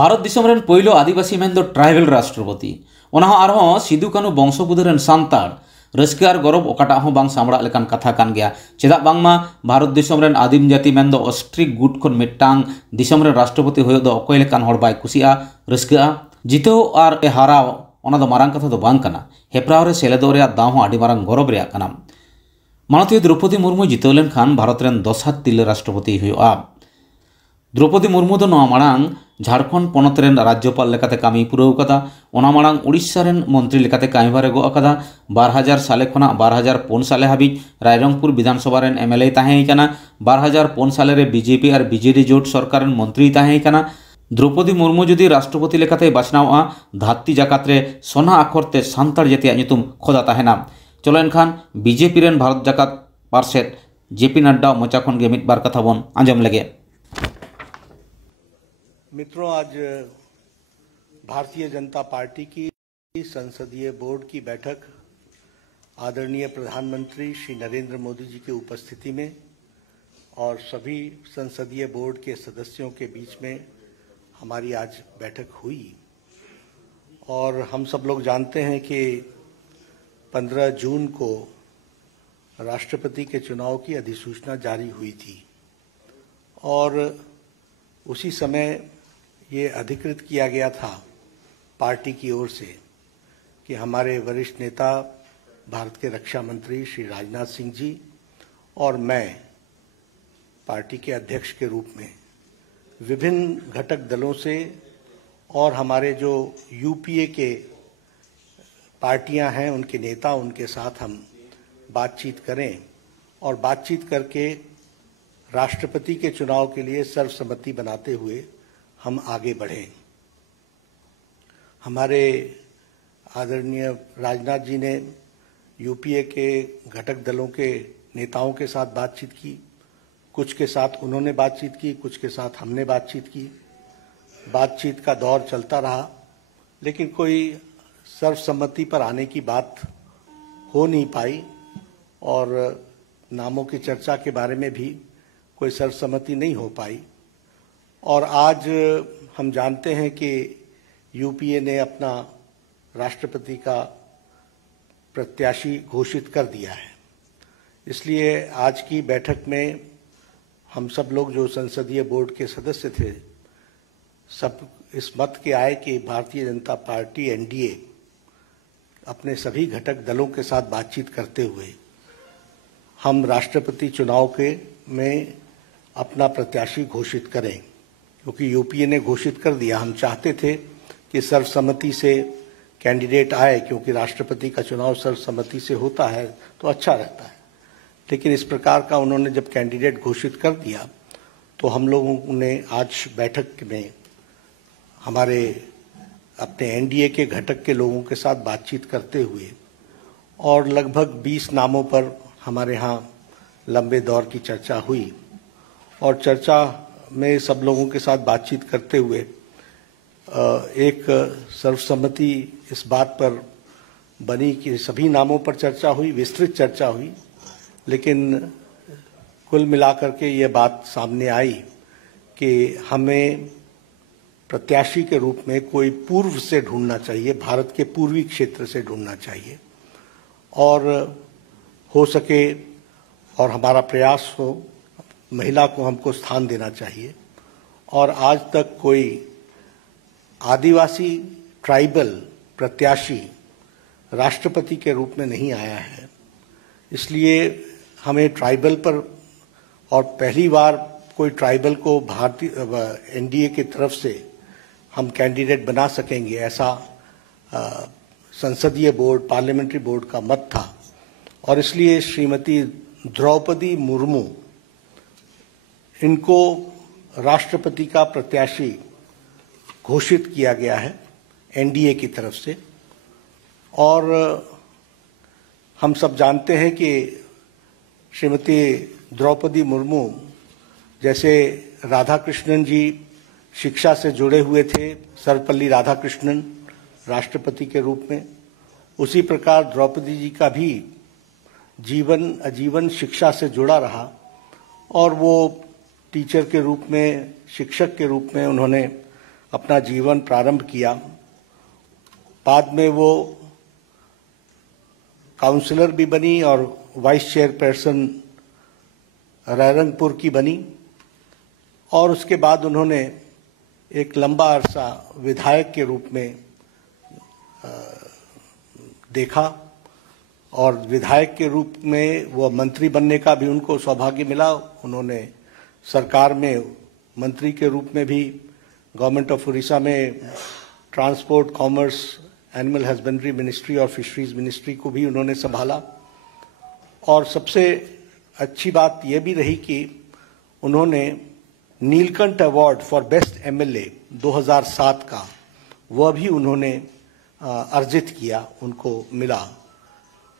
Bharat दिसम rain पहिलो आदिवासी main दो tribal राष्ट्रपति ओना आरहों सिदु कानु बंशोपुध रेन सांताड़ रस्के और गौरव ओकाटा हों बांग सामड़ा लेकान कथा कान गया चेदा बांगमा भारत दिसम रेन आदिम जाति मेन दो ऑस्ट्रिक गुट खन मिटांग दिसम रेन राष्ट्रपति होयो दो अकोय लेकान हर बाय कुसिया रस्केआ जितो और हाराव ओना दो मारांग कथा दो बांग कना हेप्राव रे सेलेदो रे दाव हों आदि मारांग गौरव रे कना माननीय द्रौपदी मुर्मू जितो लेन खान भारत रेन दोसार तिले राष्ट्रपति होयोआ द्रौपदी मुर्मू दो नवा मारांग झारखंड पनत रेन राज्यपाल लेकाते कामी पुराव कदा ओना मारांग उड़ीसा रेन मंत्री लेकाते कामीबारे गो अकदा 2000 साले खना 2004 साले हाबिज रायरंगपुर विधानसभा रेन एमएलए ताहें कना 2004 साले रे बीजेपी और बीजेडी जोट सरकार रेन मंत्री ताहें कना द्रौपदी मुर्मू जुदी राष्ट्रपति लेकाते बाछनावा धरती जाकात रे सोना अक्षरते सांताड़ जातिया nyutum खोदा ताहेना चलो एनखान बीजेपी रेन भारत जाकात पार्षद जेपी नड्डा मोचा खन गे मिद बार कथा बन आंजम लगे। मित्रों, आज भारतीय जनता पार्टी की संसदीय बोर्ड की बैठक आदरणीय प्रधानमंत्री श्री नरेंद्र मोदी जी की उपस्थिति में और सभी संसदीय बोर्ड के सदस्यों के बीच में हमारी आज बैठक हुई। और हम सब लोग जानते हैं कि 15 जून को राष्ट्रपति के चुनाव की अधिसूचना जारी हुई थी और उसी समय ये अधिकृत किया गया था पार्टी की ओर से कि हमारे वरिष्ठ नेता भारत के रक्षा मंत्री श्री राजनाथ सिंह जी और मैं पार्टी के अध्यक्ष के रूप में विभिन्न घटक दलों से और हमारे जो यूपीए के पार्टियां हैं उनके नेता उनके साथ हम बातचीत करें और बातचीत करके राष्ट्रपति के चुनाव के लिए सर्वसम्मति बनाते हुए हम आगे बढ़ें। हमारे आदरणीय राजनाथ जी ने यूपीए के घटक दलों के नेताओं के साथ बातचीत की, कुछ के साथ उन्होंने बातचीत की, कुछ के साथ हमने बातचीत की। बातचीत का दौर चलता रहा लेकिन कोई सर्वसम्मति पर आने की बात हो नहीं पाई और नामों की चर्चा के बारे में भी कोई सर्वसम्मति नहीं हो पाई। और आज हम जानते हैं कि यूपीए ने अपना राष्ट्रपति का प्रत्याशी घोषित कर दिया है। इसलिए आज की बैठक में हम सब लोग जो संसदीय बोर्ड के सदस्य थे सब इस मत के आए कि भारतीय जनता पार्टी एनडीए अपने सभी घटक दलों के साथ बातचीत करते हुए हम राष्ट्रपति चुनाव में अपना प्रत्याशी घोषित करें, क्योंकि यूपीए ने घोषित कर दिया। हम चाहते थे कि सर्वसम्मति से कैंडिडेट आए, क्योंकि राष्ट्रपति का चुनाव सर्वसम्मति से होता है तो अच्छा रहता है। लेकिन इस प्रकार का उन्होंने जब कैंडिडेट घोषित कर दिया तो हम लोगों ने आज बैठक में हमारे अपने एनडीए के घटक के लोगों के साथ बातचीत करते हुए और लगभग 20 नामों पर हमारे यहाँ लंबे दौर की चर्चा हुई और चर्चा में सब लोगों के साथ बातचीत करते हुए एक सर्वसम्मति इस बात पर बनी कि सभी नामों पर चर्चा हुई, विस्तृत चर्चा हुई, लेकिन कुल मिलाकर के ये बात सामने आई कि हमें प्रत्याशी के रूप में कोई पूर्व से ढूंढना चाहिए, भारत के पूर्वी क्षेत्र से ढूंढना चाहिए और हो सके और हमारा प्रयास हो महिला को हमको स्थान देना चाहिए। और आज तक कोई आदिवासी ट्राइबल प्रत्याशी राष्ट्रपति के रूप में नहीं आया है, इसलिए हमें ट्राइबल पर और पहली बार कोई ट्राइबल को भारतीय एनडीए की तरफ से हम कैंडिडेट बना सकेंगे, ऐसा संसदीय बोर्ड पार्लियामेंट्री बोर्ड का मत था। और इसलिए श्रीमती द्रौपदी मुर्मू इनको राष्ट्रपति का प्रत्याशी घोषित किया गया है एनडीए की तरफ से। और हम सब जानते हैं कि श्रीमती द्रौपदी मुर्मू जैसे राधाकृष्णन जी शिक्षा से जुड़े हुए थे, सर्वपल्ली राधाकृष्णन राष्ट्रपति के रूप में, उसी प्रकार द्रौपदी जी का भी जीवन आजीवन शिक्षा से जुड़ा रहा और वो टीचर के रूप में, शिक्षक के रूप में उन्होंने अपना जीवन प्रारंभ किया। बाद में वो काउंसलर भी बनी और वाइस चेयरपर्सन रायरंगपुर की बनी, और उसके बाद उन्होंने एक लंबा अरसा विधायक के रूप में देखा, और विधायक के रूप में वो मंत्री बनने का भी उनको सौभाग्य मिला। उन्होंने सरकार में मंत्री के रूप में भी गवर्नमेंट ऑफ उड़ीसा में transport, commerce, animal husbandry ministry और फिशरीज मिनिस्ट्री को भी उन्होंने संभाला। और सबसे अच्छी बात यह भी रही कि उन्होंने Neelkanth award for best MLA 2007 का वह भी उन्होंने अर्जित किया, उनको मिला।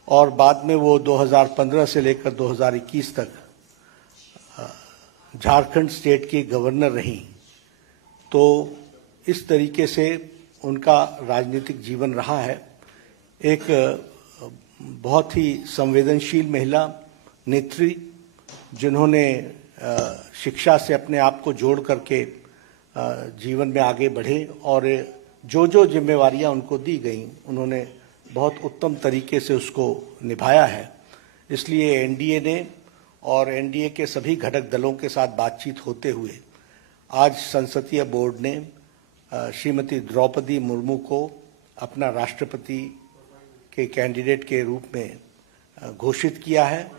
और बाद में वो 2015 से लेकर 2021 तक झारखंड स्टेट की गवर्नर रहीं। तो इस तरीके से उनका राजनीतिक जीवन रहा है। एक बहुत ही संवेदनशील महिला नेत्री, जिन्होंने शिक्षा से अपने आप को जोड़ करके जीवन में आगे बढ़े, और जो जो जिम्मेवारियां उनको दी गई उन्होंने बहुत उत्तम तरीके से उसको निभाया है। इसलिए एनडीए ने और एनडीए के सभी घटक दलों के साथ बातचीत होते हुए आज संसदीय बोर्ड ने श्रीमती द्रौपदी मुर्मू को अपना राष्ट्रपति के कैंडिडेट के रूप में घोषित किया है।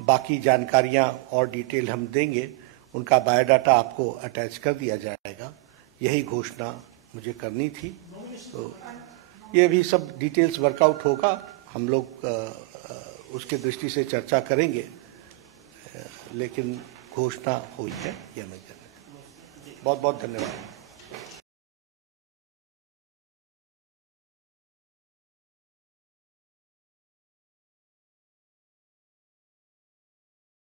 बाकी जानकारियां और डिटेल हम देंगे, उनका बायोडाटा आपको अटैच कर दिया जाएगा। यही घोषणा मुझे करनी थी। तो ये भी सब डिटेल्स वर्कआउट होगा, हम लोग उसके दृष्टि से चर्चा करेंगे, लेकिन घोषणा हुई है, यह मैं कहना। बहुत बहुत धन्यवाद।